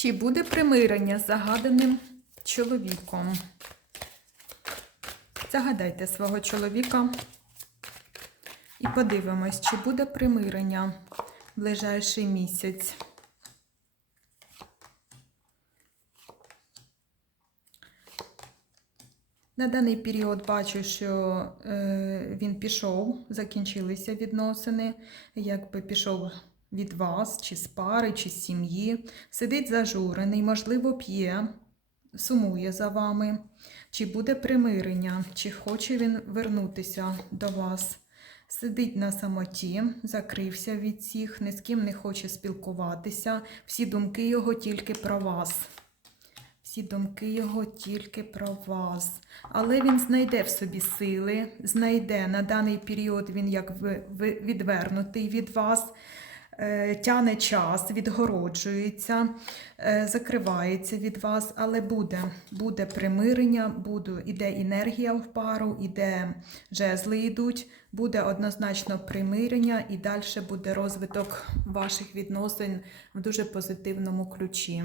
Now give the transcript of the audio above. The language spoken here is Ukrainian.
Чи буде примирення з загаданим чоловіком? Загадайте свого чоловіка і подивимось, чи буде примирення в ближайший місяць. На даний період бачу, що е, він пішов, закінчилися відносини, якби пішов від вас, чи з пари, чи з сім'ї. Сидить зажурений, можливо, п'є, сумує за вами. Чи буде примирення, чи хоче він вернутися до вас. Сидить на самоті, закрився від всіх, ні з ким не хоче спілкуватися. Всі думки його тільки про вас. Всі думки його тільки про вас. Але він знайде в собі сили, знайде на даний період він як відвернутий від вас, тяне час, відгороджується, е, закривається від вас, але буде, буде примирення, буде, іде енергія в пару, іде жезли йдуть, буде однозначно примирення і далі буде розвиток ваших відносин в дуже позитивному ключі.